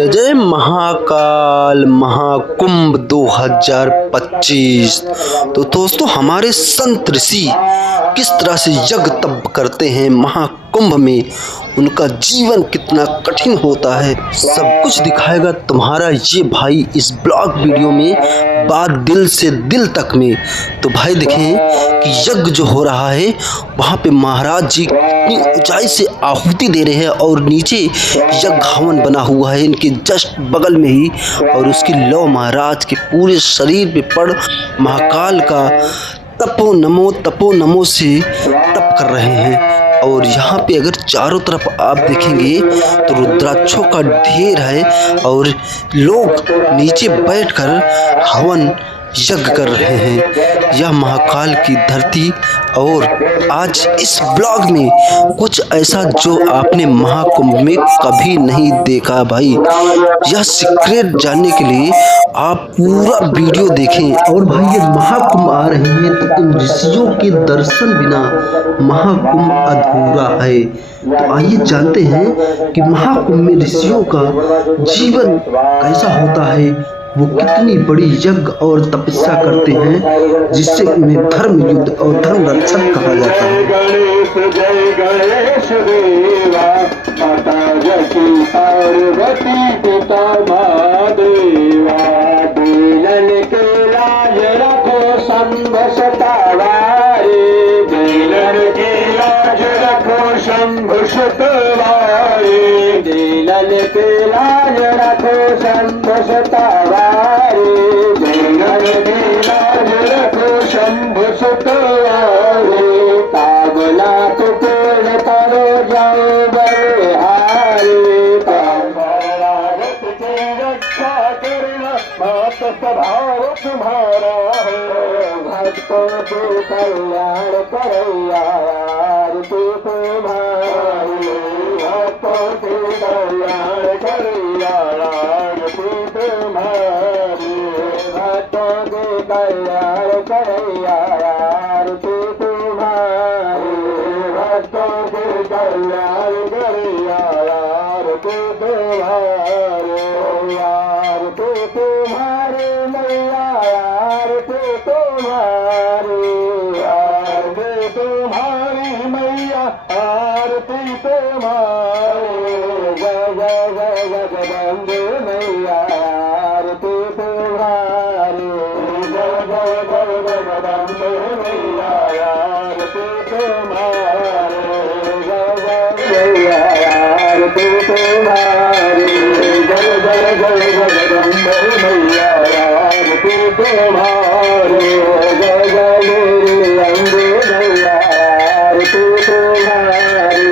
जय जय महाकाल महाकुंभ 2025। तो दोस्तों, हमारे संत ऋषि किस तरह से यज्ञ तप करते हैं महाकुंभ में, उनका जीवन कितना कठिन होता है, सब कुछ दिखाएगा तुम्हारा ये भाई इस ब्लॉग वीडियो में, बात दिल से दिल तक में। तो भाई देखें कि यज्ञ जो हो रहा है वहाँ पे महाराज जी इतनी ऊंचाई से आहुति दे रहे हैं और नीचे यज्ञ हवन बना हुआ है इनके जस्ट बगल में ही, और उसकी लौ महाराज के पूरे शरीर पे पड़ महाकाल का तपो नमो से तप कर रहे हैं। और यहाँ पे अगर चारों तरफ आप देखेंगे तो रुद्राक्षों का ढेर है और लोग नीचे बैठकर हवन यज्ञ कर रहे हैं। यह महाकाल की धरती। और आज इस ब्लॉग में कुछ ऐसा जो आपने महाकुंभ में कभी नहीं देखा भाई। यह सीक्रेट जानने के लिए आप पूरा वीडियो देखें। और भाई ये महाकुंभ आ रहे हैं तो इन ऋषियों के दर्शन बिना महाकुंभ अधूरा है। तो आइए जानते हैं कि महाकुंभ में ऋषियों का जीवन कैसा होता है, वो कितनी बड़ी यज्ञ और तपस्या करते हैं जिससे उन्हें धर्म युद्ध और धर्म रक्षक कहा जाता है। जय गणेश देवा, माता जकी पार्वती पिता महादेवा, दीनन के लाज रखो शंभ सतावारे, दीनन के लाज रखो शंभ सतावारे, दीनन के लाज रखो शंभ सतावारे, दीनन के लाज रखो शंभ सतावारे, ताबला तो पूर्ण करो जाओ बलिहारी, भारत की रक्षा करना मात स्वभाव तुम्हारा है, भक्तों के कल्याण करैया आरती तुम्हारी, भक्तों के कल्याण करैया आरती तुम्हारी, भक्तों के कल्याण करैया आरती तुम्हारी, भक्तों के कल्याण करैया आरती तुम्हारी, आरती तुम्हारी मैया आरती तुम्हारी, आरती तुम्हारी मैया आरती तुम्हारी, जय जय जय जगदम्बे मैया आरती तुम्हारी, जय जय जय जगदम्बे मैया आरती तुम्हारी, जय जय मैया आरती तुम्हारी, जय जय जय जगदम्बे मैया आरती तुम्हारी, जय जय मेरी अम्बे मैया आरती तुम्हारी,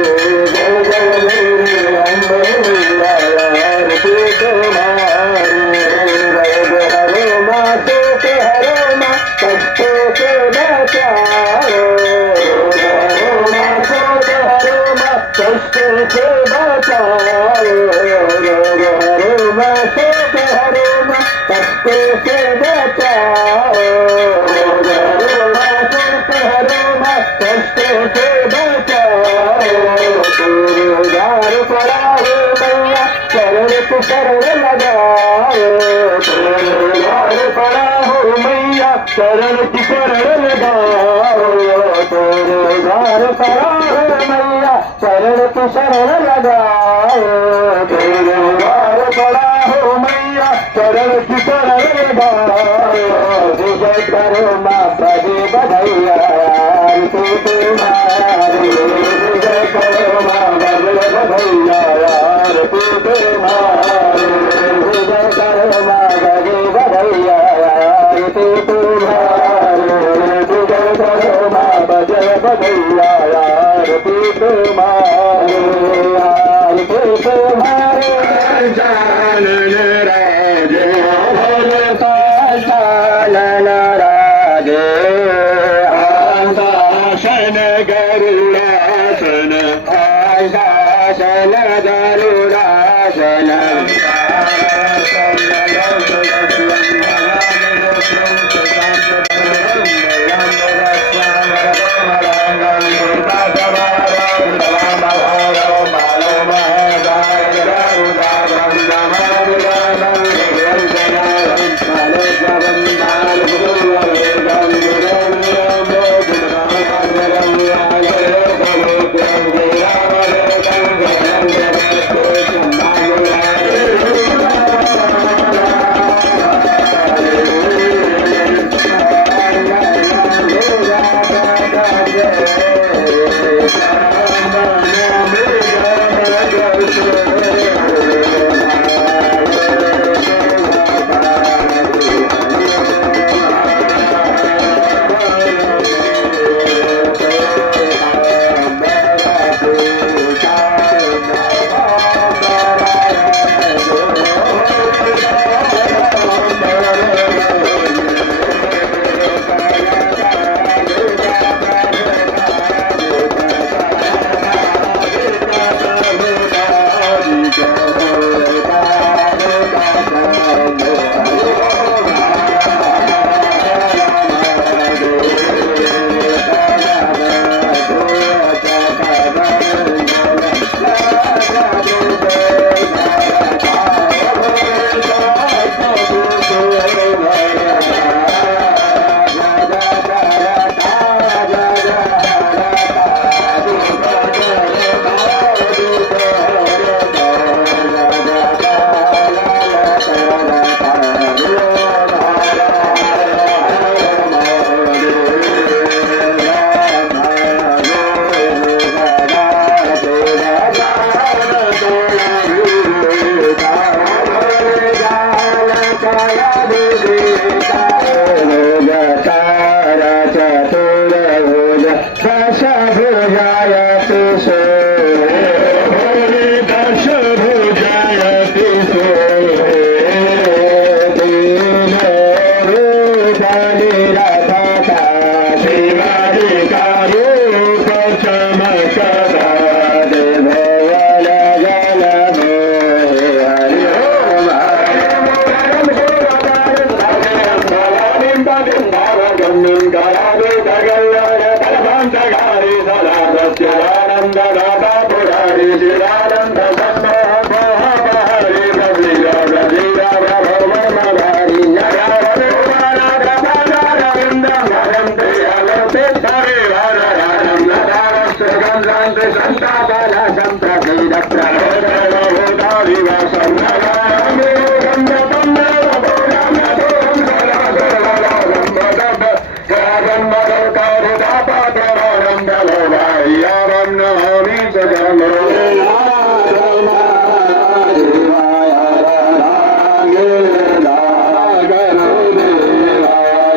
जय जय मेरी अम्बे मैया आरती तुम्हारी, हरो माँ सुख हरो माँ कष्टों से बचाओ, हरो माँ सुख हरो माँ कष्टों से बचाओ, हरो माँ सुख हरो माँ कष्टों से बचाओ, हरो माँ सुख हरो माँ कष्टों से बचाओ, तेरे द्वार पड़ा हो मैया चरण को शरण लगाओ, तेरे द्वार पड़ा हो मैया चरण की शरण लगाओ, तेरे द्वार पड़ा हो मैया चरण की शरण लगाओ, तेरे द्वार पड़ा हो मैया चरण की शरण लगाओ, विजय करो माता जी बधैया आरती तुम्हारी, विजय करो माता जी बधैया आरती तुम्हारी, विजय करो माता जी बधैया आरती तुम्हारी, विजय करो माता जी बधैया आरती तुम्हारी, आरती तुम्हारी जानन राजे भोले जानन राजे, आशासन गरुड़ासन, आशासन गरुड़ासन, Namo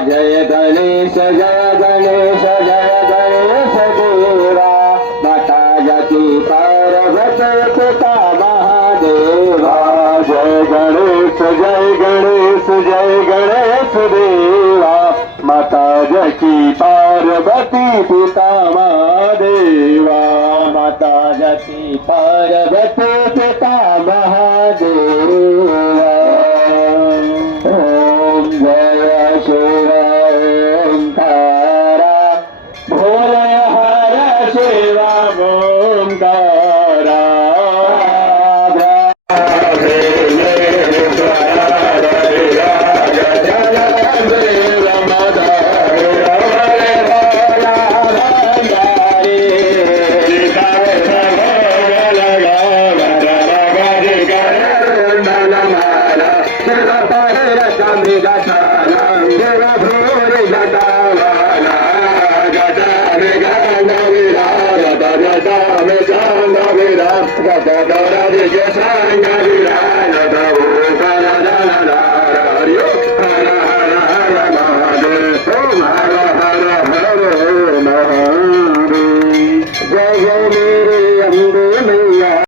जय गणेश जय गणेश जय गणेश देवा माता जती पार्वती पिता महादेवा जय गणेश जय गणेश जय गणेश देवा माता जती पार्वती पिता महादेवा माता जती पार्वती पिता महादेवा ओम जय शिव ओंकारा भोले हर शिव ओंकारा Gata